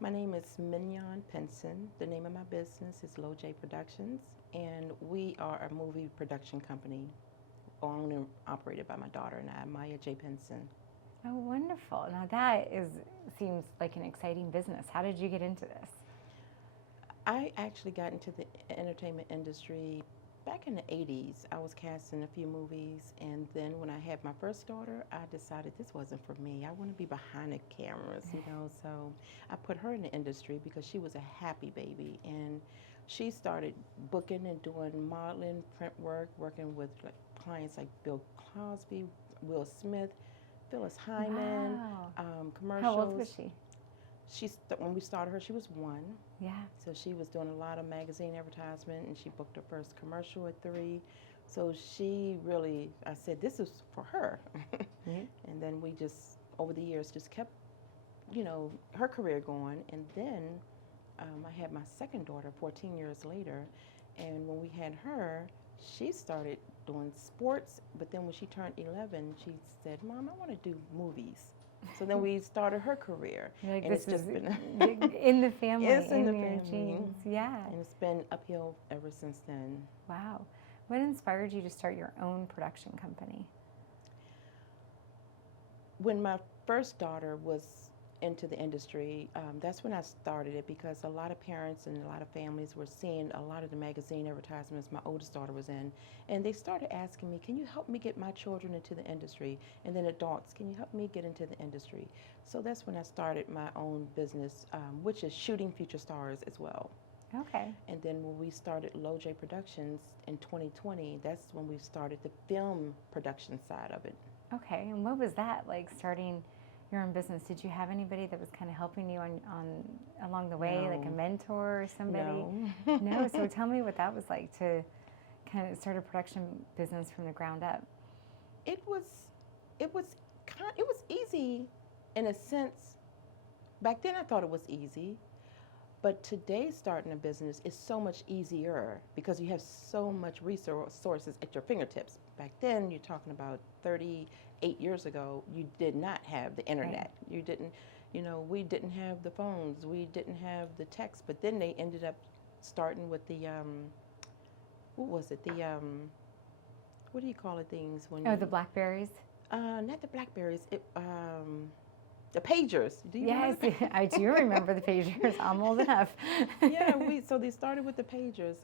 My name is Mignon Pinson. The name of my business is LoJai Productions, and we are a movie production company owned and operated by my daughter and I, J Pinson. Oh, wonderful. Now seems like an exciting business. How did you get into this? I actually got into the entertainment industry back in the 80s. I was cast in a few movies, and then when I had my first daughter, I decided this wasn't for me. I want to be behind the cameras, so I put her in the industry because she was a happy baby, and she started booking and doing modeling, print work, working with clients like Bill Cosby, Will Smith, Phyllis Hyman, Wow. commercials. How old was she? When we started her, she was 1. Yeah. So she was doing a lot of magazine advertisement, and she booked her first commercial at 3. So she really, I said, this is for her. Mm-hmm. And then we just, over the years, just kept, her career going. And then I had my second daughter 14 years later. And when we had her, she started doing sports. But then when she turned 11, she said, Mom, I want to do movies. So then we started her career. Like, and this it's just been in the family, it's in the your family. genes. Yeah. And it's been uphill ever since then. Wow. What inspired you to start your own production company? When my first daughter was into the industry, that's when I started it, because a lot of parents and a lot of families were seeing a lot of the magazine advertisements my oldest daughter was in, and they started asking me, can you help me get my children into the industry? And then adults, can you help me get into the industry? So that's when I started my own business, which is shooting future stars as well. Okay. And then when we started LoJai Productions in 2020, that's when we started the film production side of it. Okay. And what was that like, starting your own business? Did you have anybody that was kind of helping you on along the way, No. like a mentor or somebody? No. No. So tell me what that was like to kind of start a production business from the ground up. It was easy in a sense. Back then I thought it was easy, but today starting a business is so much easier because you have so much resources at your fingertips. Back then, you're talking about 38 years ago, you did not have the internet. Right. You didn't, we didn't have the phones, we didn't have the text, but then they ended up starting with the, what was it, the, what do you call it, things when the Blackberries? Not the Blackberries, the pagers. Do you Yes, remember? I do remember the pagers. I'm old enough. Yeah, so they started with the pagers.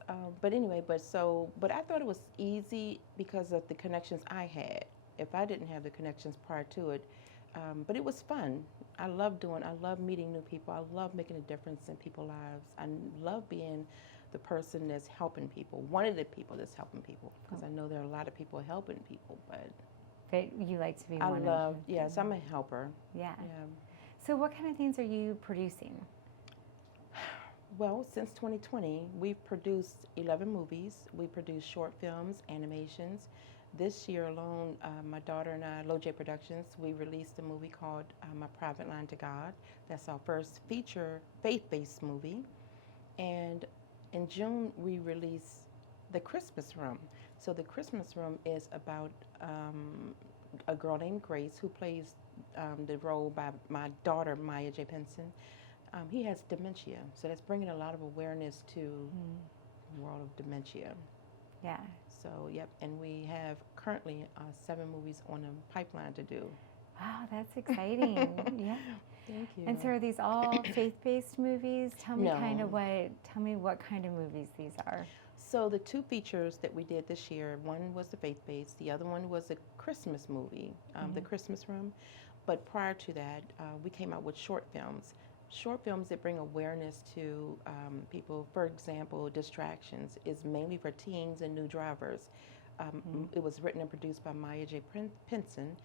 But anyway, but I thought it was easy because of the connections I had. If I didn't have the connections prior to it, but it was fun. I love meeting new people. I love making a difference in people's lives. I love being the person that's helping people, one of the people that's helping people, because I know there are a lot of people helping people, but you like to be I one of love, them. yes, I'm a helper. Yeah. Yeah. So what kind of things are you producing? Well, since 2020, we've produced 11 movies. We produce short films, animations. This year alone, my daughter and I, LoJai Productions, we released a movie called My Private Line to God. That's our first feature faith-based movie. And in June, we released The Christmas Room. So The Christmas Room is about a girl named Grace who plays the role by my daughter, J Pinson. He has dementia, so that's bringing a lot of awareness to the world of dementia. Yeah. So, yep, and we have currently 7 movies on a pipeline to do. Wow, that's exciting. Yeah. Thank you. And so are these all faith-based movies? Tell me No. what kind of movies these are. So the 2 features that we did this year, one was the faith-based, the other one was a Christmas movie, The Christmas Room. But prior to that, we came out with short films. Short films that bring awareness to people. For example, Distractions is mainly for teens and new drivers. It was written and produced by J Pinson,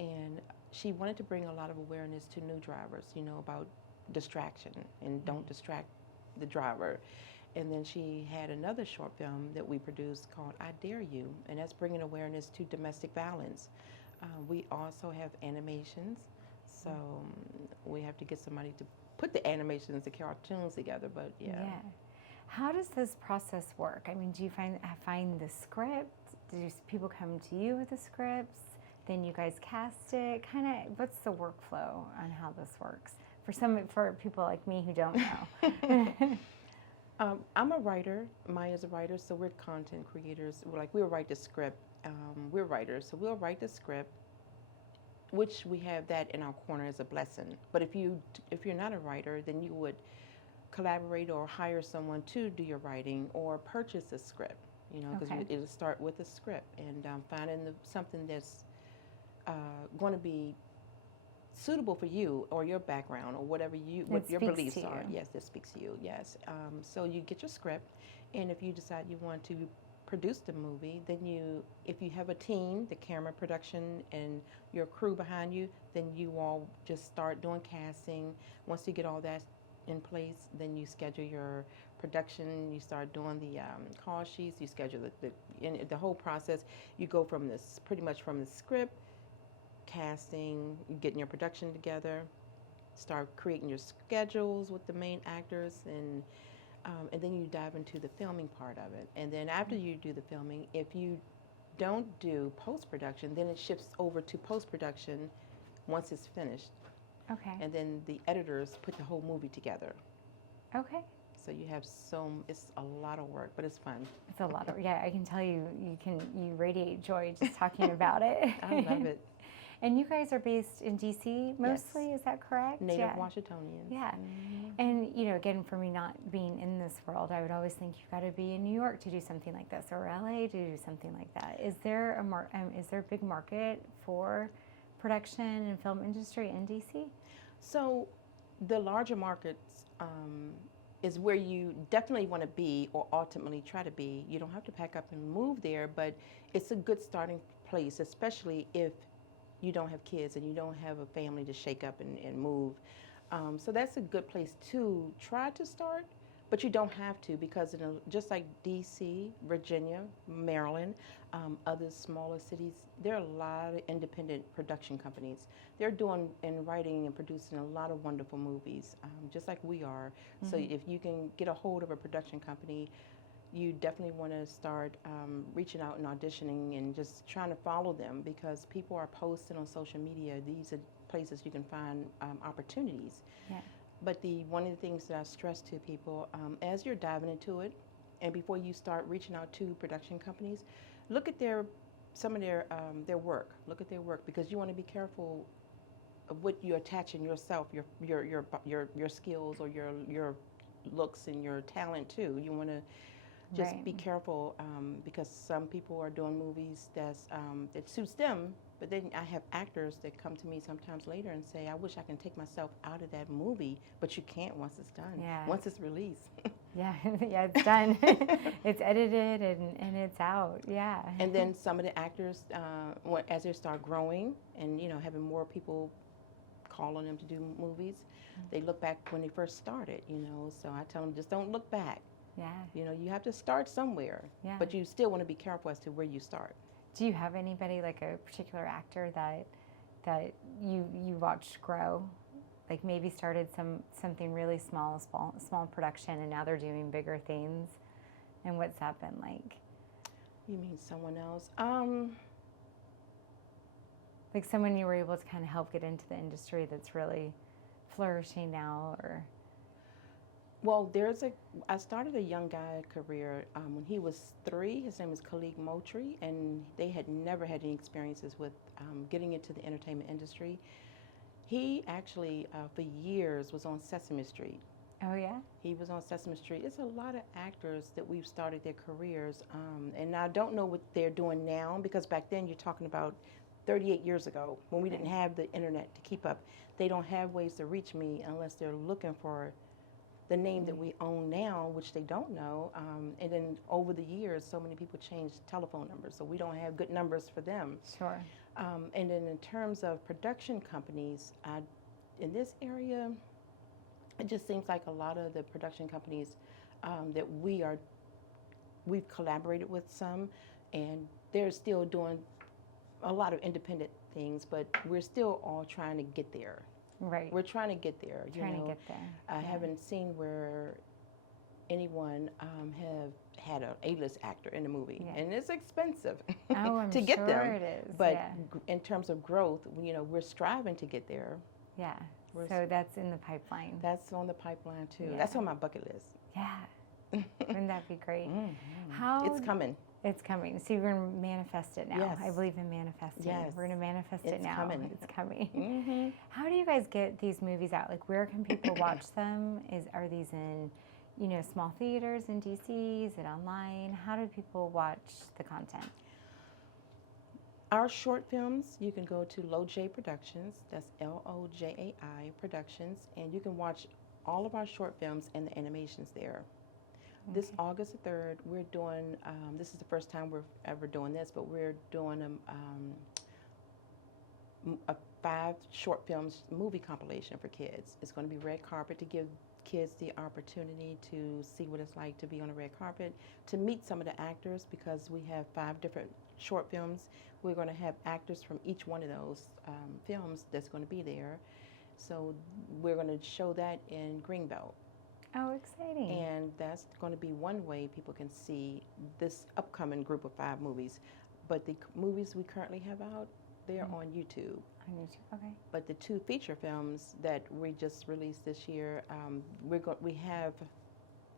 and she wanted to bring a lot of awareness to new drivers, about distraction and don't distract the driver. And then she had another short film that we produced called I Dare You, and that's bringing awareness to domestic violence. We also have animations, so we have to get somebody to put the animations, the cartoons together, but yeah. How does this process work? I mean, do you find the script? Do people come to you with the scripts? Then you guys cast it? What's the workflow on how this works? for people like me who don't know? I'm a writer. Maya's a writer, so we're content creators. We'll write the script. We're writers, so we'll write the script, which we have that in our corner as a blessing. But if you're not a writer, then you would collaborate or hire someone to do your writing or purchase a script. Because Okay. it'll start with a script and finding something that's going to be suitable for you or your background or what your speaks beliefs to are. you. Yes, that speaks to you. Yes. So you get your script, and if you decide you want to produce the movie, then if you have a team, the camera production and your crew behind you, then you all just start doing casting. Once you get all that in place, then you schedule your production. You start doing the call sheets. You schedule the whole process. You go pretty much from the script, casting, getting your production together, start creating your schedules with the main actors, and then you dive into the filming part of it. And then after you do the filming, if you don't do post-production, then it shifts over to post-production once it's finished. Okay. And then the editors put the whole movie together. Okay. So you have it's a lot of work, but it's fun. It's a lot of, yeah, I can tell you radiate joy just talking about it. I love it. And you guys are based in DC mostly, Yes. Is that correct? Native Washingtonians. Yeah. Mhm. And, again, for me not being in this world, I would always think you've got to be in New York to do something like this or LA to do something like that. Is there a big market for production and film industry in DC? So the larger markets is where you definitely want to be or ultimately try to be. You don't have to pack up and move there, but it's a good starting place, especially if you don't have kids and you don't have a family to shake up and move. So that's a good place to try to start, but you don't have to, because just like DC, Virginia, Maryland, other smaller cities, there are a lot of independent production companies. They're doing and writing and producing a lot of wonderful movies, just like we are. Mm-hmm. So if you can get a hold of a production company, you definitely want to start reaching out and auditioning and just trying to follow them, because people are posting on social media. These are places you can find opportunities. Yeah. But one of the things that I stress to people, as you're diving into it, and before you start reaching out to production companies, look at some of their work. Look at their work, because you want to be careful of what you're attaching yourself, your skills or your looks and your talent to. You want to just be careful, because some people are doing movies that suits them, but then I have actors that come to me sometimes later and say, I wish I can take myself out of that movie, but you can't once it's done, once it's released. Yeah, yeah, it's done. It's edited and it's out, yeah. And then some of the actors, as they start growing and, having more people call on them to do movies, they look back when they first started, so I tell them, just don't look back. Yeah. You have to start somewhere, but you still want to be careful as to where you start. Do you have anybody, like a particular actor that you watched grow, like maybe started something really small production and now they're doing bigger things? And what's that been like? You mean someone else? Like someone you were able to kind of help get into the industry that's really flourishing now, or? Well, I started a young guy career when he was 3. His name is Khalid Motri, and they had never had any experiences with getting into the entertainment industry. He actually, for years, was on Sesame Street. Oh, yeah? He was on Sesame Street. It's a lot of actors that we've started their careers, and I don't know what they're doing now, because back then you're talking about 38 years ago, when we didn't have the internet to keep up. They don't have ways to reach me unless they're looking for the name that we own now, which they don't know. And then over the years, so many people changed telephone numbers, so we don't have good numbers for them. Sure. And then in terms of production companies, in this area, it just seems like a lot of the production companies that we've collaborated with some, and they're still doing a lot of independent things, but we're still all trying to get there. Right. We're trying to get there. Trying to get there. I haven't seen where anyone have had an A-list actor in a movie, and it's expensive I'm to get sure them. It is. But in terms of growth, we're striving to get there. Yeah. We're So that's in the pipeline. That's on the pipeline too. Yeah. That's on my bucket list. Yeah. Wouldn't that be great? Mm-hmm. It's coming. It's coming. So you're going to manifest it now. Yes. I believe in manifesting. Yes. We're going to manifest it now. Coming. It's coming. Mm-hmm. How do you guys get these movies out? Like, where can people watch them? Are these in, small theaters in DC? Is it online? How do people watch the content? Our short films, you can go to LoJai Productions. That's LOJAI Productions, and you can watch all of our short films and the animations there. Okay. This August the 3rd, we're doing, this is the first time we're ever doing this, but we're doing a 5 short films movie compilation for kids. It's going to be red carpet to give kids the opportunity to see what it's like to be on a red carpet, to meet some of the actors, because we have 5 different short films. We're going to have actors from each one of those films that's going to be there. So we're going to show that in Greenbelt. Oh, exciting. And that's going to be one way people can see this upcoming group of 5 movies. But the movies we currently have out, they're on YouTube. On YouTube, okay. But the 2 feature films that we just released this year, we have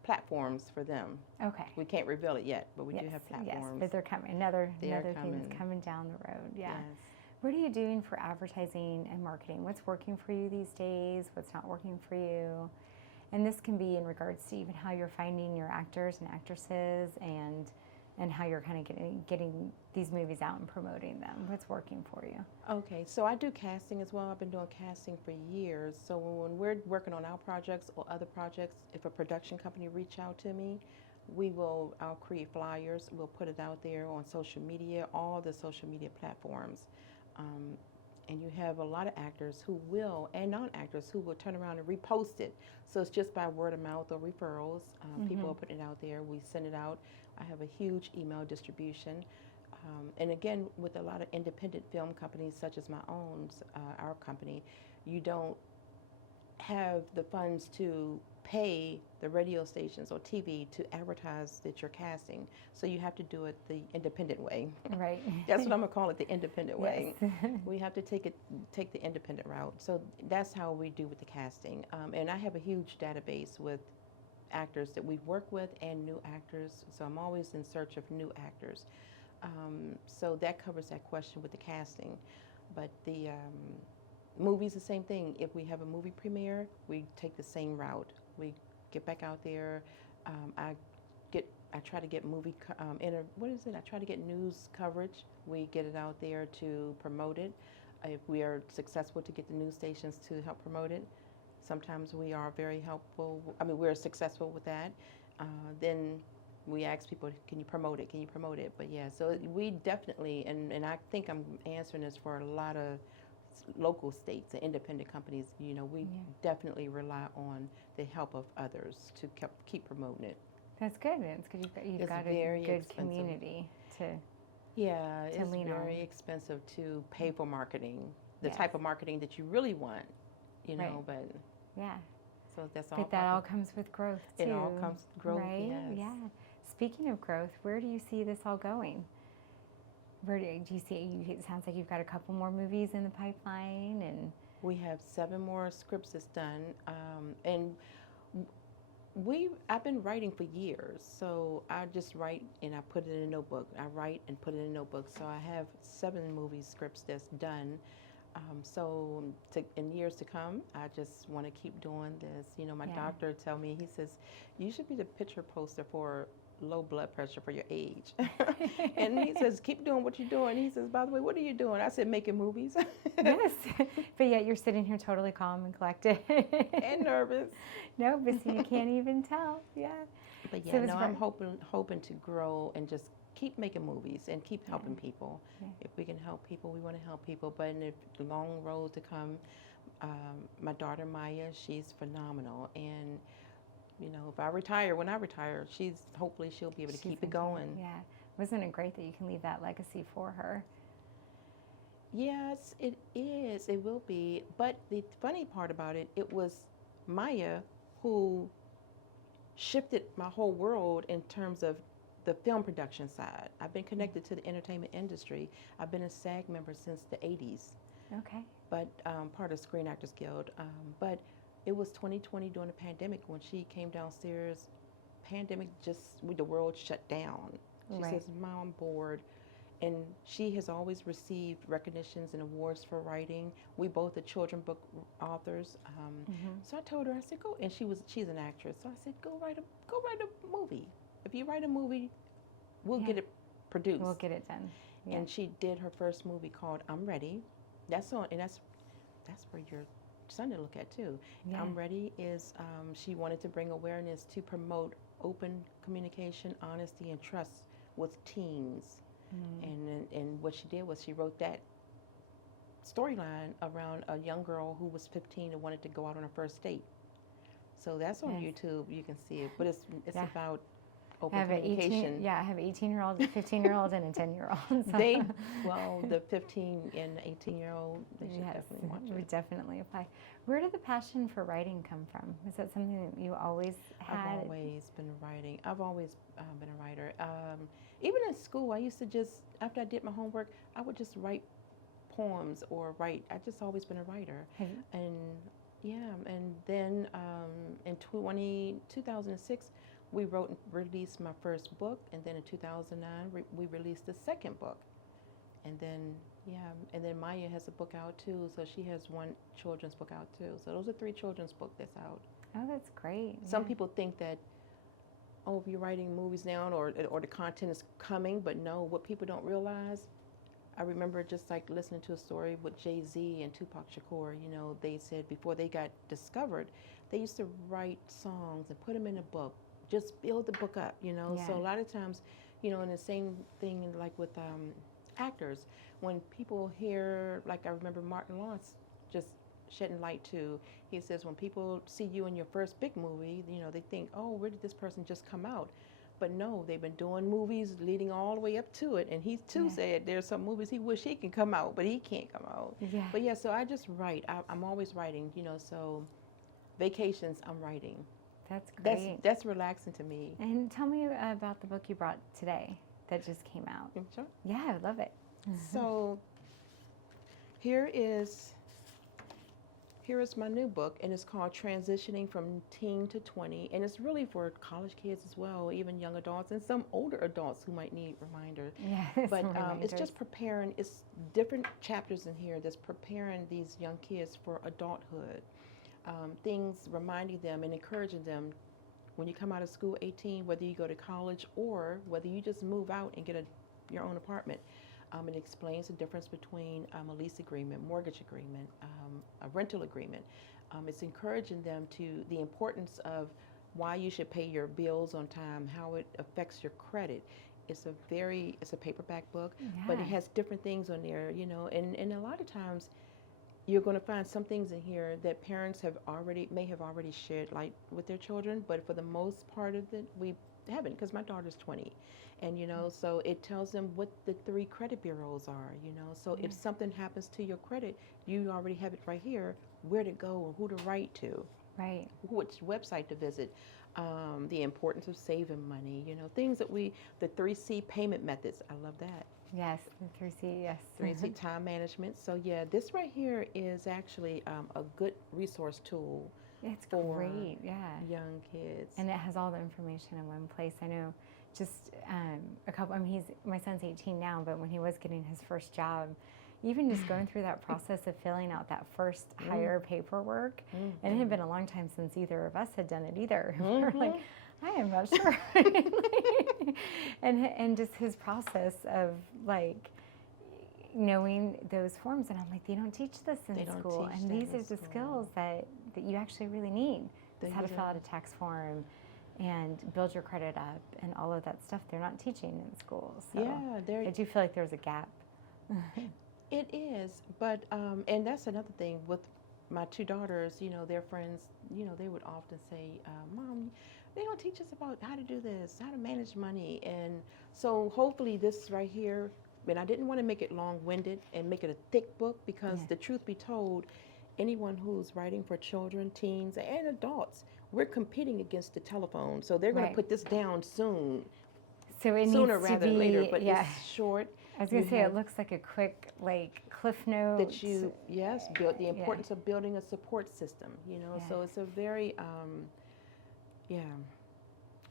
platforms for them. Okay. We can't reveal it yet, but we do have platforms. Yes, but they're coming. Another thing's coming down the road. Yeah. Yes. What are you doing for advertising and marketing? What's working for you these days? What's not working for you? And this can be in regards to even how you're finding your actors and actresses, and how you're kind of getting these movies out and promoting them. What's working for you? Okay, so I do casting as well. I've been doing casting for years. So when we're working on our projects or other projects, if a production company reach out to me, I'll create flyers. We'll put it out there on social media, all the social media platforms. And you have a lot of actors who will, and non-actors who will turn around and repost it. So it's just by word of mouth or referrals. People are putting it out there. We send it out. I have a huge email distribution. And again, with a lot of independent film companies such as my own, our company, you don't have the funds to pay the radio stations or TV to advertise that you're casting. So you have to do it the independent way. Right. That's what I'm gonna call it, the independent way. Yes. We have to take the independent route. So that's how we do with the casting. And I have a huge database with actors that we've worked with and new actors. So I'm always in search of new actors. So that covers that question with the casting. But the movies, the same thing. If we have a movie premiere, we take the same route. We get back out there. I try to get movie, I try to get news coverage. We get it out there to promote it. If we are successful to get the news stations to help promote it, sometimes we are very helpful. We're successful with that. Then we ask people, can you promote it? Can you promote it? But yeah, so we definitely, and I think I'm answering this for a lot of local states and independent companies, we definitely rely on the help of others to keep promoting it. That's good. It's good you've got a good community to it's lean on. very expensive to pay for marketing, the type of marketing that you really want, right. But yeah. So that's all. But that all comes with growth too. It all comes with growth, right? Yes. Yeah. Speaking of growth, where do you see this all going? Where do you see? It sounds like you've got a couple more movies in the pipeline, and we have 7 more scripts that's done, and I've been writing for years. So I just write and I put it in a notebook. I write and put it in a notebook. So I have 7 movie scripts that's done. In years to come, I just want to keep doing this. My doctor tell me, he says, you should be the picture poster for low blood pressure for your age. And he says, keep doing what you're doing. He says, by the way, what are you doing? I said, making movies. Yes, but yet you're sitting here totally calm and collected. And nervous. No, but see, you can't even tell. Yeah. But yeah, so no, I'm hoping to grow and just keep making movies and keep helping people. Yeah. If we can help people, we want to help people. But in the long road to come, my daughter Maya, she's phenomenal. And if I retire, when I retire, hopefully she'll be able to keep it going. Yeah. Wasn't it great that you can leave that legacy for her? Yes, it is. It will be. But the funny part about it, it was Maya who shifted my whole world in terms of the film production side. I've been connected to the entertainment industry. I've been a SAG member since the 80s. Okay. but part of Screen Actors Guild. But it was 2020 during the pandemic when she came downstairs. Pandemic the world shut down. She Right. says, "Mom, I'm bored." And she has always received recognitions and awards for writing. We both are children book authors. So I told her, I said, go. And she's an actress. So I said, go write a movie. If you write a movie, we'll get it produced. We'll get it done. Yeah. And she did her first movie called I'm Ready. That's for your son to look at too. Yeah. I'm Ready is she wanted to bring awareness to promote open communication, honesty, and trust with teens. And what she did was she wrote that storyline around a young girl who was 15 and wanted to go out on her first date. So that's on YouTube. You can see it, but it's about open communication. I have an 18-year-old, a 15-year-old, and a 10-year-old. So. The 15 and 18-year-old, they should definitely watch it. Would definitely apply. Where did the passion for writing come from? Is that something that you always had? I've always been writing. I've always been a writer. Even in school, I used to just, after I did my homework, I would just write poems or write. I've just always been a writer. And then in 2006, we wrote and released my first book, and then in 2009 we released the second book, and then Maya has a book out too. So she has one children's book out too. So those are 3 children's books that's out. Oh, that's great. Some people think that, oh, if you're writing movies now or the content is coming, but no, what people don't realize. I remember just like listening to a story with Jay-Z and Tupac Shakur. You know, they said before they got discovered, they used to write songs and put them in a book. Just build the book up, you know. Yeah. So a lot of times, you know, and the same thing like with actors, when people hear, like I remember Martin Lawrence just shedding light to, he says when people see you in your first big movie, you know, they think, oh, where did this person just come out? But no, they've been doing movies leading all the way up to it. And he too said there's some movies he wish he can come out, but he can't come out. Yeah. But yeah, so I just write. I'm always writing, you know, so vacations, I'm writing. That's great. That's relaxing to me. And tell me about the book you brought today that just came out. Sure. Yeah, I would love it. So here is my new book, and it's called Transitioning from Teen to 20, and it's really for college kids as well, even young adults and some older adults who might need reminder. Yeah, but it's just preparing. It's different chapters in here that's preparing these young kids for adulthood. Things reminding them and encouraging them when you come out of school 18, whether you go to college or whether you just move out and get your own apartment. It explains the difference between a lease agreement, mortgage agreement, a rental agreement. It's encouraging them to the importance of why you should pay your bills on time, how it affects your credit. It's a paperback book, but it has different things on there, you know, and a lot of times you're going to find some things in here that parents may have already shared light with their children, but for the most part of it, we haven't, because my daughter's 20. And, you know, so it tells them what the 3 credit bureaus are, you know. So if something happens to your credit, you already have it right here, where to go and who to write to. Right. Which website to visit. The importance of saving money, you know, things that the 3C payment methods. I love that. Yes, the 3C, yes. 3C time management. So yeah, this right here is actually a good resource tool. It's for great, young kids. And it has all the information in one place. I know just my son's 18 now, but when he was getting his first job, even just going through that process of filling out that first hire paperwork, and it had been a long time since either of us had done it either. We're like, I am not sure. and just his process of like knowing those forms, and I'm like, they don't teach this in school, and these are the skills that you actually really need. Just how to fill out a tax form and build your credit up and all of that stuff they're not teaching in school. So I do feel like there's a gap. It is, but and that's another thing with my 2 daughters, you know, their friends, you know, they would often say, Mom, they don't teach us about how to do this, how to manage money. And so hopefully this right here, and I didn't want to make it long-winded and make it a thick book, because the truth be told, anyone who's writing for children, teens, and adults, we're competing against the telephone. So they're going to put this down soon. So it sooner needs to rather be, than later, but it's short. I was going You to say, have- it looks like a quick, like, cliff note. that you build the Yeah. importance of building a support system, you know. So Yes. it's a very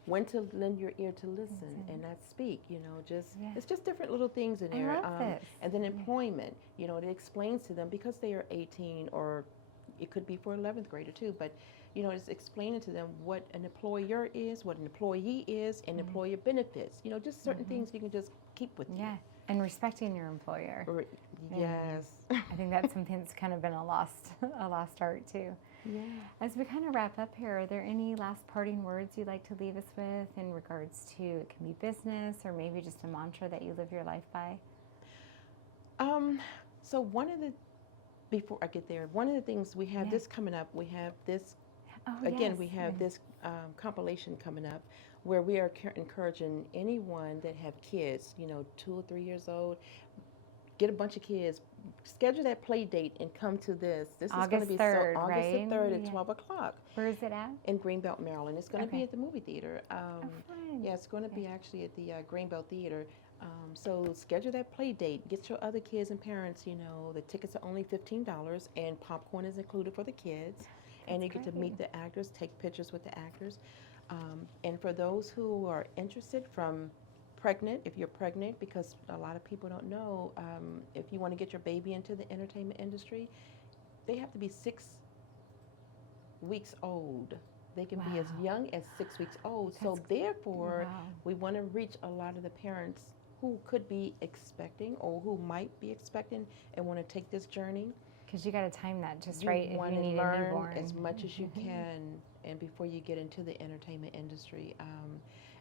when to lend your ear to listen and not speak, you know. Just Yeah. it's just different little things in I there. love this. And then employment, you know, it explains to them because they are 18, or it could be for 11th grader too, but you know, it's explaining to them what an employer is, what an employee is, and employer benefits. You know, just certain things you can just keep with Yeah, and respecting your employer. you. Yes. I think that's something that's kind of been a lost art too. Yeah. As we kind of wrap up here, are there any last parting words you'd like to leave us with in regards to, it can be business or maybe just a mantra that you live your life by? So before I get there, one of the things we have this coming up, we have this, we have this compilation coming up where we are encouraging anyone that have kids, you know, 2 or 3 years old, get a bunch of kids, schedule that play date and come to this. This is going to be 3rd, August right? the 3rd at 12 o'clock. Where is it at? In Greenbelt, Maryland. It's going to be Okay. at the movie theater. Fun. Yeah, it's going to be actually at the Greenbelt Theater. So schedule that play date. Get your other kids and parents, you know. The tickets are only $15 and popcorn is included for the kids. And you get to meet the actors, take pictures with the actors. And for those who are interested, from pregnant, if you're pregnant, because a lot of people don't know, if you want to get your baby into the entertainment industry, they have to be 6 weeks old. They can be as young as 6 weeks old. So therefore, we want to reach a lot of the parents who could be expecting or who might be expecting and want to take this journey. Because you got to time that just You right if want you to need a learn newborn. as much as you can, and before you get into the entertainment industry.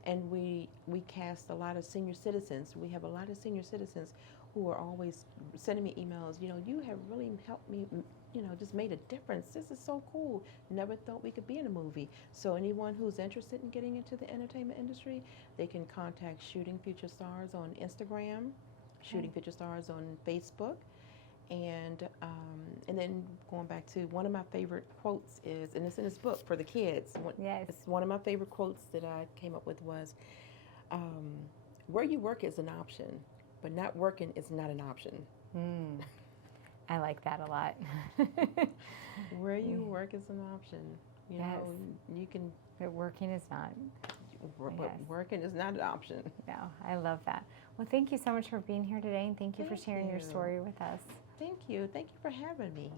And we cast a lot of senior citizens. We have a lot of senior citizens who are always sending me emails. You know, you have really helped me. You know, just made a difference. This is so cool. Never thought we could be in a movie. So anyone who's interested in getting into the entertainment industry, they can contact Shooting Future Stars on Instagram, Shooting Future Stars on Facebook. And then going back to one of my favorite quotes is, and it's in this book for the kids. Yes. It's one of my favorite quotes that I came up with was, where you work is an option, but not working is not an option. I like that a lot. Where you work is an option. You know, you can. But working is not. But working is not an option. No, I love that. Well, thank you so much for being here today, and thank you for sharing your story with us. Thank you. Thank you for having me.